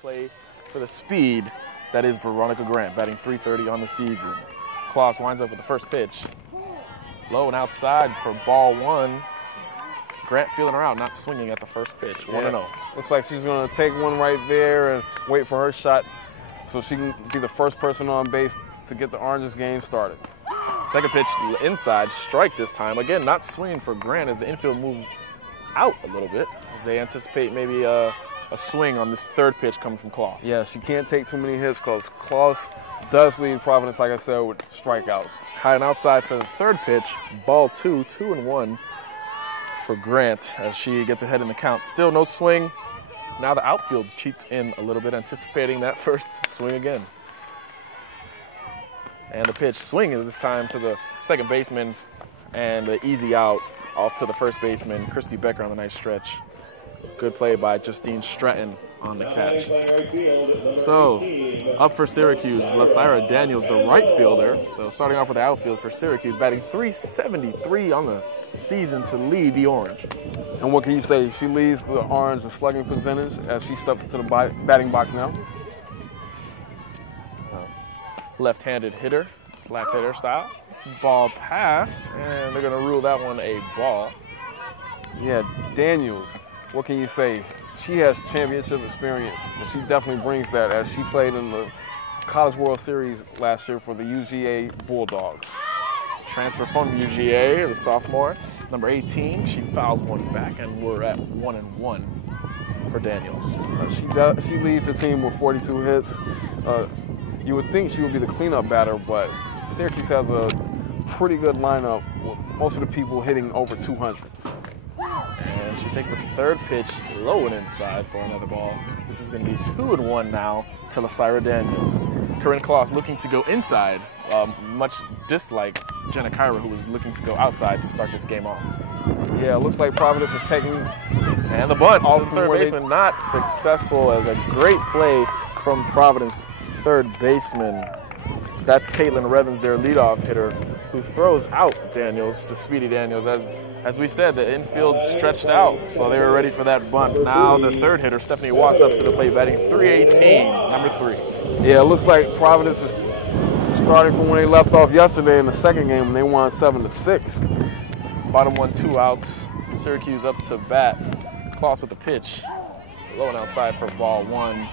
play for the speed that is Veronica Grant, batting .330 on the season. Kloss winds up with the first pitch. Low and outside for ball one. Grant feeling her out, not swinging at the first pitch. 1-0. Looks like she's going to take one right there and wait for her shot so she can be the first person on base to get the Oranges game started. Second pitch inside, strike this time. Again, not swinging for Grant as the infield moves out a little bit as they anticipate maybe a swing on this third pitch coming from Kloss. Yeah, she can't take too many hits because Kloss does lead Providence, like I said, with strikeouts. High and outside for the third pitch, ball 2-1 for Grant as she gets ahead in the count. Still no swing. Now the outfield cheats in a little bit, anticipating that first swing again. And the pitch swing is this time to the second baseman and the easy out off to the first baseman, Christy Becker on the nice stretch. Good play by Justine Stratton on the catch. So, up for Syracuse, Lasyra Daniels, the right fielder. So starting off with the outfield for Syracuse, batting .373 on the season to lead the Orange. And what can you say? She leads the Orange in slugging percentage as she steps into the batting box now. Left-handed hitter, slap hitter style. Ball passed, and they're going to rule that one a ball. Yeah, Daniels, what can you say? She has championship experience, and she definitely brings that as she played in the College World Series last year for the UGA Bulldogs. Transfer from UGA, the sophomore, number 18. She fouls one back, and we're at 1-1 for Daniels. She leads the team with 42 hits. You would think she would be the cleanup batter, but Syracuse has a pretty good lineup with most of the people hitting over 200. And she takes a third pitch low and inside for another ball. This is going to be 2-1 now to Lasyra Daniels. Corinne Kloss looking to go inside, much dislike Jenna Kyra, who was looking to go outside to start this game off. Yeah, it looks like Providence is taking... And the bunt to the third baseman, not successful as a great play from Providence third baseman. That's Caitlin Revens, their leadoff hitter, who throws out Daniels, the speedy Daniels. As we said, the infield stretched out, so they were ready for that bunt. Now the third hitter, Stephanie Watts, up to the plate, batting .318, number 3. Yeah, it looks like Providence is starting from when they left off yesterday in the second game when they won 7-6. Bottom 1, 2 outs. Syracuse up to bat. Kloss with the pitch. Low and outside for ball 1.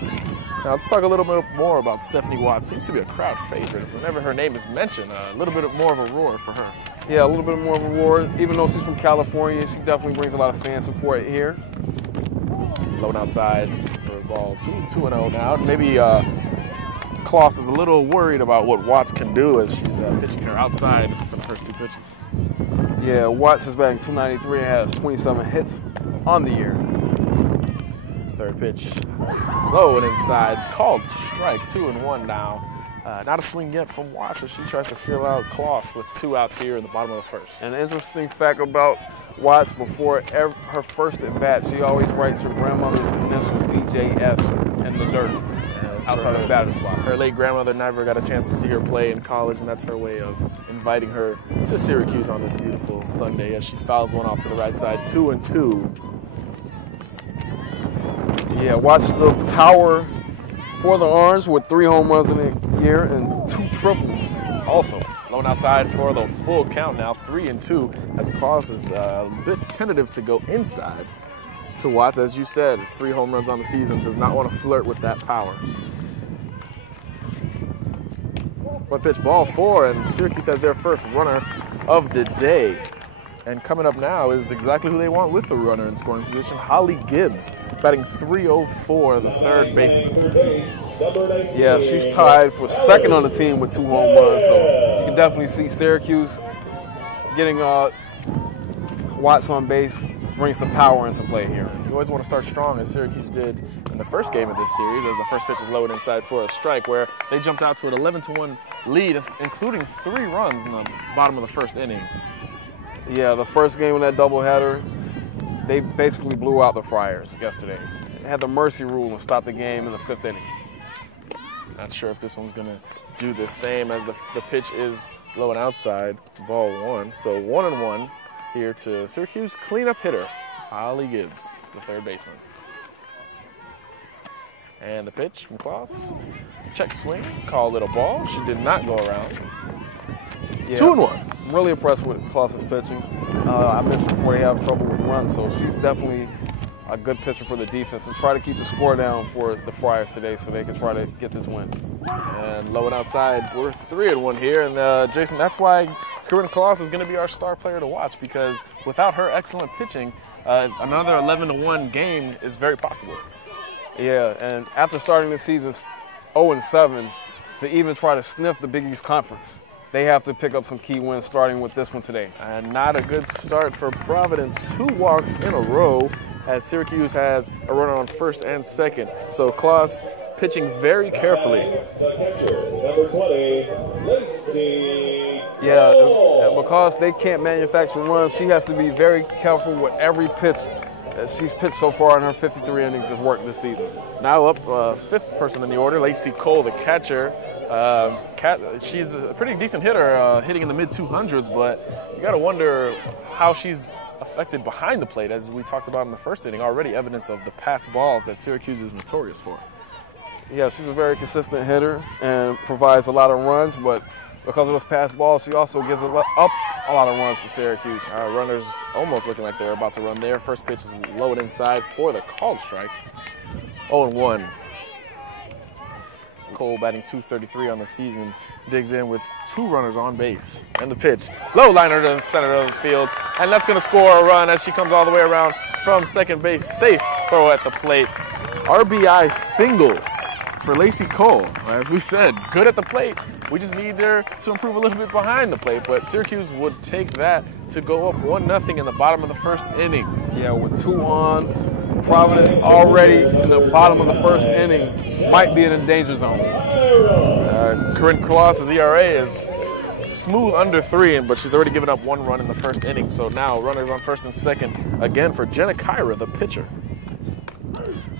Now let's talk a little bit more about Stephanie Watts. Seems to be a crowd favorite. Whenever her name is mentioned, a little bit more of a roar for her. Yeah, a little bit more of a roar. Even though she's from California, she definitely brings a lot of fan support here. Low and outside for ball 2-0 now. Maybe Kloss is a little worried about what Watts can do as she's pitching her outside for the first 2 pitches. Yeah, Watts is batting .293 and has 27 hits on the year. Third pitch, low and inside, called strike, 2-1 now. Not a swing yet from Watts as she tries to feel out Kloss with 2 outs here in the bottom of the first. An interesting fact about Watts, before her first at bat, she always writes her grandmother's initials, DJS, in the dirt outside the batter's box. Her late grandmother never got a chance to see her play in college, and that's her way of inviting her to Syracuse on this beautiful Sunday as she fouls one off to the right side, 2-2. Yeah, watch the power for the Orange with 3 home runs in a year and 2 triples also. Low and outside for the full count now, 3-2, as Kloss is a bit tentative to go inside to Watts. As you said, 3 home runs on the season, does not want to flirt with that power. Fourth pitch, ball 4, and Syracuse has their first runner of the day. And coming up now is exactly who they want with the runner in scoring position, Holly Gibbs, batting .304, the third baseman. Yeah, she's tied for second on the team with 2 home runs, so you can definitely see Syracuse getting Watts on base brings the power into play here. You always want to start strong, as Syracuse did in the first game of this series, as the first pitch is low and inside for a strike, where they jumped out to an 11-1 lead, including 3 runs in the bottom of the first inning. Yeah, the first game of that doubleheader, they basically blew out the Friars yesterday. They had the mercy rule and stopped the game in the 5th inning. Not sure if this one's going to do the same, as the pitch is low and outside, ball 1. So 1-1 here to Syracuse cleanup hitter, Holly Gibbs, the third baseman. And the pitch from Klaus. Check swing, call it a ball. She did not go around. Yeah, 2-1. I'm really impressed with Klaus's pitching. I mentioned before they have trouble with runs, so she's definitely a good pitcher for the defense and try to keep the score down for the Friars today so they can try to get this win. And low and outside, we're 3-1 here. And Jason, that's why Corinne Klaus is going to be our star player to watch, because without her excellent pitching, another 11-1 game is very possible. Yeah, and after starting the season 0-7, to even try to sniff the Big East Conference, they have to pick up some key wins, starting with this one today. And not a good start for Providence. 2 walks in a row, as Syracuse has a runner on first and second. So Klaus pitching very carefully. Number 20, Lacey. Yeah, because they can't manufacture runs, she has to be very careful with every pitch that she's pitched so far in her 53 innings of work this season. Now up, 5th person in the order, Lacey Cole, the catcher. She's a pretty decent hitter, hitting in the mid-200s, but you got to wonder how she's affected behind the plate, as we talked about in the first inning. Already evidence of the pass balls that Syracuse is notorious for. Yeah, she's a very consistent hitter and provides a lot of runs, but because of those pass balls, she also gives up a lot of runs for Syracuse. Runners almost looking like they're about to run there. First pitch is low and inside for the called strike. 0-1. Cole batting .233 on the season, digs in with 2 runners on base. And the pitch, low liner to the center of the field, and that's going to score a run as she comes all the way around from second base. Safe throw at the plate. RBI single for Lacey Cole. As we said, good at the plate. We just need her to improve a little bit behind the plate, but Syracuse would take that to go up 1-0 in the bottom of the first inning. Yeah, with 2 on, Providence already in the bottom of the first inning might be in a danger zone. Corinne Klaus's ERA is smooth under 3, but she's already given up 1 run in the first inning. So now runners on first and second again for Jenna Kyra, the pitcher.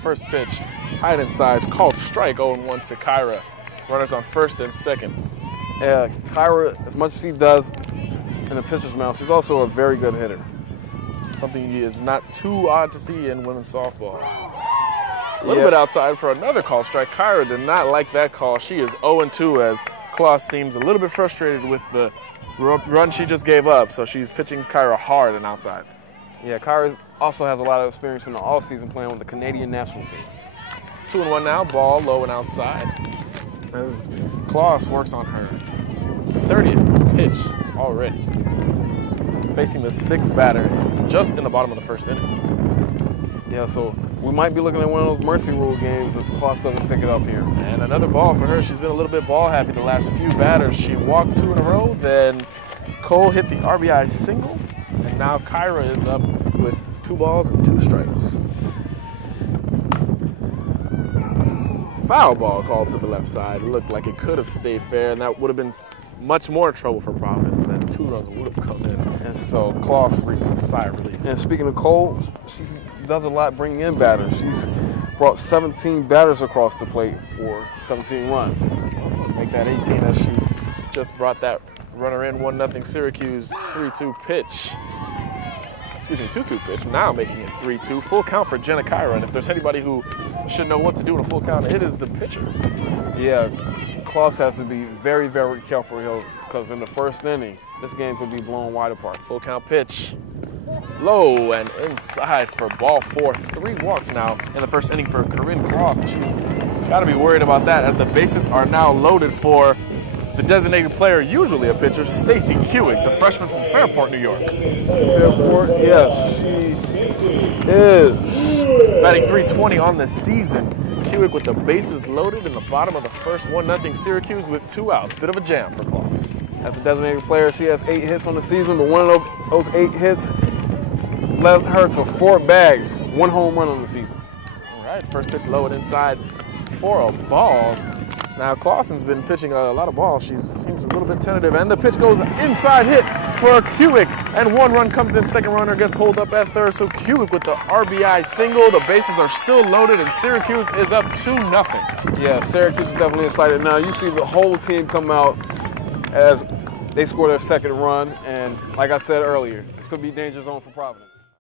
First pitch, high and inside, called strike. 0-1 to Kyra. Runners on first and second. Yeah, Kyra, as much as she does in the pitcher's mound, she's also a very good hitter. Something is not too odd to see in women's softball. A little bit outside for another call strike. Kyra did not like that call. She is 0-2 as Klaus seems a little bit frustrated with the run she just gave up. So she's pitching Kyra hard and outside. Yeah, Kyra also has a lot of experience from the offseason playing with the Canadian national team. 2-1 now, ball low and outside. As Klaus works on her 30th pitch already. Facing the 6th batter just in the bottom of the first inning. Yeah, so we might be looking at one of those mercy rule games if Klaus doesn't pick it up here. And another ball for her. She's been a little bit ball happy the last few batters. She walked 2 in a row, then Cole hit the RBI single, and now Kyra is up with 2 balls and 2 strikes. Foul ball called to the left side. It looked like it could have stayed fair, and that would have been much more trouble for Providence, as 2 runs would have come in. And so Klaus breathes a sigh of relief. And speaking of Cole, she does a lot bringing in batters. She's brought 17 batters across the plate for 17 runs. Make that 18 as she just brought that runner in. 1-0 Syracuse 3-2 pitch. Excuse me, 2-2 pitch. Now making it 3-2. Full count for Jenna Kyra. And if there's anybody who should know what to do in a full count, it is the pitcher. Yeah, Klaus has to be very, very careful here because in the first inning, this game could be blown wide apart. Full count pitch. Low and inside for ball 4. 3 walks now in the first inning for Corinne Klaus. And she's got to be worried about that as the bases are now loaded for the designated player, usually a pitcher, Stacy Kewick, the freshman from Fairport, New York. Fairport, yes, she is. Batting .320 on the season. Kewick with the bases loaded in the bottom of the first. 1-0 Syracuse with 2 outs. Bit of a jam for Klaus. As a designated player, she has 8 hits on the season, but one of those 8 hits led her to 4 bags, 1 home run on the season. All right, first pitch low and inside for a ball. Now, Clausen's been pitching a lot of balls. She seems a little bit tentative, and the pitch goes inside hit for Kewick, and 1 run comes in. Second runner gets holed up at third, so Kewick with the RBI single. The bases are still loaded, and Syracuse is up 2-0. Yeah, Syracuse is definitely excited now. You see the whole team come out as they score their second run, and like I said earlier, this could be danger zone for Providence.